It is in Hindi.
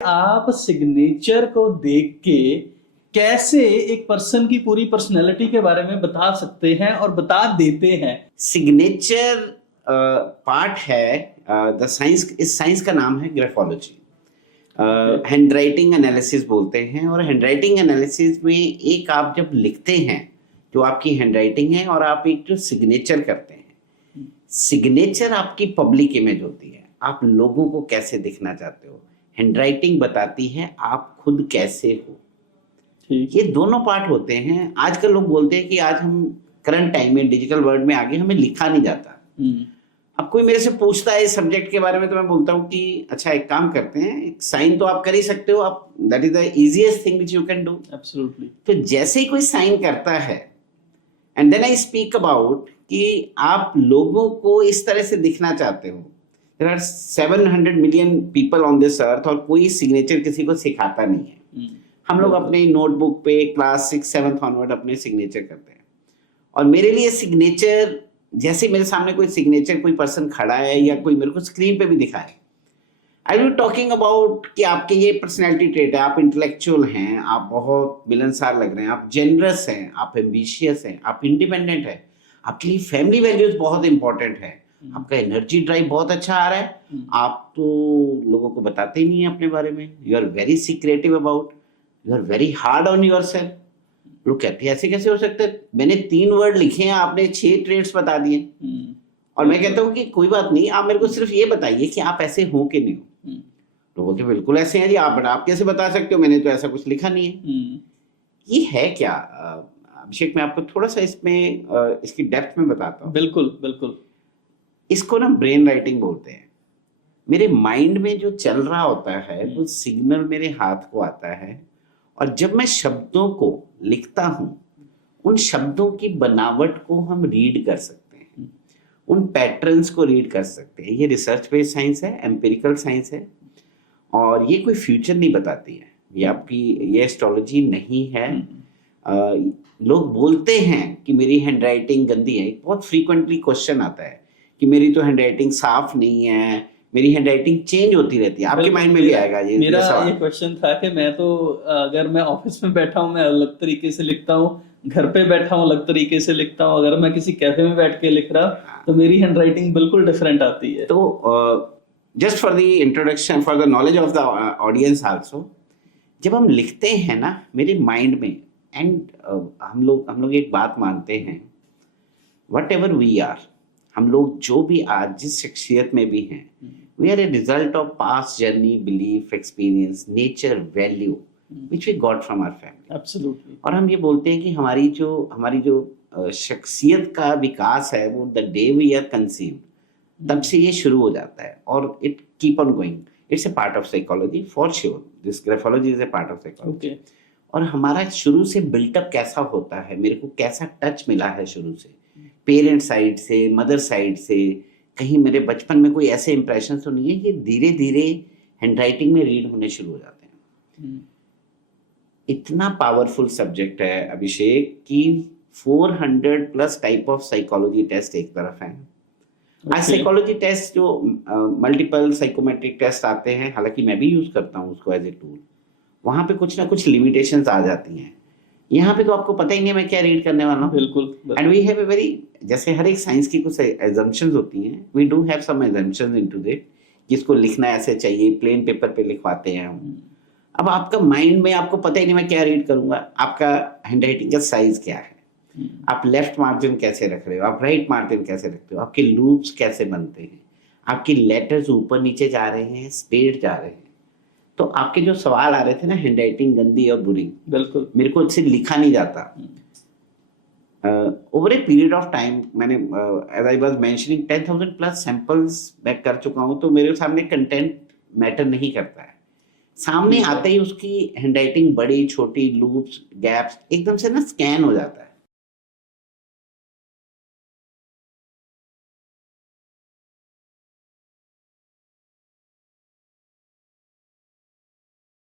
आप सिग्नेचर को देख के कैसे एक पर्सन की पूरी पर्सनैलिटी के बारे में बता सकते हैं और बता देते हैं? सिग्नेचर पार्ट है द साइंस, इस साइंस का नाम है ग्राफोलॉजी। हैंड राइटिंग एनालिसिस बोलते हैं। और हैंड राइटिंग एनालिसिस में एक आप जब लिखते हैं जो आपकी हैंड राइटिंग है, और आप एक जो सिग्नेचर करते हैं, सिग्नेचर आपकी पब्लिक इमेज होती है। आप लोगों को कैसे दिखना चाहते हो, हैंड राइटिंग बताती है आप खुद कैसे हो। ये दोनों पार्ट होते हैं। आजकल लोग बोलते हैं कि आज हम करंट टाइम में डिजिटल वर्ल्ड में आगे, हमें लिखा नहीं जाता। अब कोई मेरे से पूछता है इस सब्जेक्ट के बारे में, तो मैं बोलता हूँ कि अच्छा एक काम करते हैं, एक साइन तो आप कर ही सकते हो, आप that is the easiest thing which you can do. Absolutely. तो जैसे ही कोई साइन करता है, and then I speak about कि आप लोगों को इस तरह से दिखना चाहते हो। There are 700 million people on this earth, और कोई सिग्नेचर किसी को सिखाता नहीं है। हम लोग अपने नोटबुक पे क्लास 6-7 ऑनवर्ड अपने सिग्नेचर करते हैं। और मेरे लिए सिग्नेचर, जैसे मेरे सामने कोई सिग्नेचर, कोई पर्सन खड़ा है या कोई मेरे को स्क्रीन पे भी दिखा है, I will be talking about कि आपके ये पर्सनैलिटी ट्रेट है, आप इंटेलेक्चुअल हैं, आप बहुत मिलनसार लग रहे हैं, आप जेनरस हैं, आप एम्बिशियस हैं, आप इंडिपेंडेंट हैं, आपके लिए फैमिली वैल्यूज बहुत इंपॉर्टेंट है, आपका एनर्जी ड्राइव बहुत अच्छा आ रहा है, आप तो लोगों को बताते ही नहीं है अपने बारे में, you are very secretive about, you are very hard on yourself. लोग कहते हैं ऐसे कैसे हो सकता है, मैंने 3 वर्ड लिखे हैं, आपने 6 ट्रेड्स बता दिए। और मैं कहता हूँ कि कोई बात नहीं, आप मेरे को सिर्फ ये बताइए कि आप ऐसे हो कि नहीं हो। तो बोलते बिल्कुल ऐसे हैं जी, आप कैसे बता सकते हो, मैंने तो ऐसा कुछ लिखा नहीं है। ये है क्या अभिषेक, मैं आपको थोड़ा सा इसमें इसकी डेप्थ में बताता हूँ। बिल्कुल बिल्कुल। इसको ना ब्रेन राइटिंग बोलते हैं। मेरे माइंड में जो चल रहा होता है वो सिग्नल मेरे हाथ को आता है, और जब मैं शब्दों को लिखता हूं, उन शब्दों की बनावट को हम रीड कर सकते हैं, उन पैटर्न्स को रीड कर सकते हैं। ये रिसर्च बेस्ड साइंस है, एम्पिरिकल साइंस है, और ये कोई फ्यूचर नहीं बताती है। ये आपकी, ये एस्ट्रोलॉजी नहीं है। लोग बोलते हैं कि मेरी हैंड राइटिंग गंदी है। बहुत फ्रीक्वेंटली क्वेश्चन आता है कि मेरी तो हैंड राइटिंग साफ नहीं है, मेरी हैंड राइटिंग चेंज होती रहती है। आपके माइंड में भी आएगा ये। मेरा ये क्वेश्चन था कि मैं तो अगर मैं ऑफिस में बैठा हूँ मैं अलग तरीके से लिखता हूँ, घर पे बैठा हूँ अलग तरीके से लिखता हूँ, अगर मैं किसी कैफे में बैठ के लिख रहा तो मेरी हैंड राइटिंग बिल्कुल डिफरेंट आती है। तो just for the introduction, for the knowledge of the audience also, जब हम लिखते हैं ना मेरे माइंड में, एंड हम लोग एक बात मानते हैं, वट एवर वी आर, हम लोग जो भी आज जिस शख्सियत में भी हैं, we are a result of past journey, belief, experience, nature, value which we got from our family. Absolutely. और हम ये बोलते हैं कि हमारी जो शख्सियत का विकास है वो the day we are conceived, तब से ये शुरू हो जाता है, और it keep on going. It's a part of psychology for sure. This graphology is a part of psychology. Okay. और हमारा शुरू से बिल्टअप कैसा होता है, मेरे को कैसा टच मिला है शुरू से, पेरेंट साइड से, मदर साइड से, कहीं मेरे बचपन में कोई ऐसे इंप्रेशन तो नहीं है, ये धीरे धीरे हैंडराइटिंग में रीड होने शुरू हो जाते हैं। इतना पावरफुल सब्जेक्ट है अभिषेक कि 400+ टाइप ऑफ साइकोलॉजी टेस्ट एक तरफ है। आज साइकोलॉजी टेस्ट जो मल्टीपल साइकोमेट्रिक टेस्ट आते हैं, हालांकि मैं भी यूज करता हूँ उसको एज ए टूल, वहां पे कुछ ना कुछ लिमिटेशंस आ जाती हैं। यहाँ पे तो आपको पता ही नहीं मैं क्या रीड करने वाला हूँ। बिल्कुल। And we have a very, जैसे हर एक साइंस की कुछ एजम्पशंस होती हैं, we do have some assumptions into that, जिसको लिखना ऐसे चाहिए, प्लेन पेपर पे लिखवाते हैं हम। अब आपका माइंड में आपको पता ही नहीं मैं क्या रीड करूंगा, आपका हैंडराइटिंग का साइज क्या है, आप लेफ्ट मार्जिन कैसे रख रहे हो, आप राइट मार्जिन कैसे रखते हो, आपके लूप्स कैसे बनते हैं, आपकी लेटर्स ऊपर नीचे जा रहे हैं, स्पेड जा रहे हैं। तो आपके जो सवाल आ रहे थे ना, हैंडराइटिंग गंदी और बुरी, बिल्कुल मेरे को इससे लिखा नहीं जाता। Over a period of time मैंने, as I was mentioning, 10,000+ samples मैं कर चुका हूं, तो मेरे सामने कंटेंट मैटर नहीं करता है। सामने आते ही उसकी हैंडराइटिंग बड़ी छोटी, लूप्स, गैप्स एकदम से ना स्कैन हो जाता है।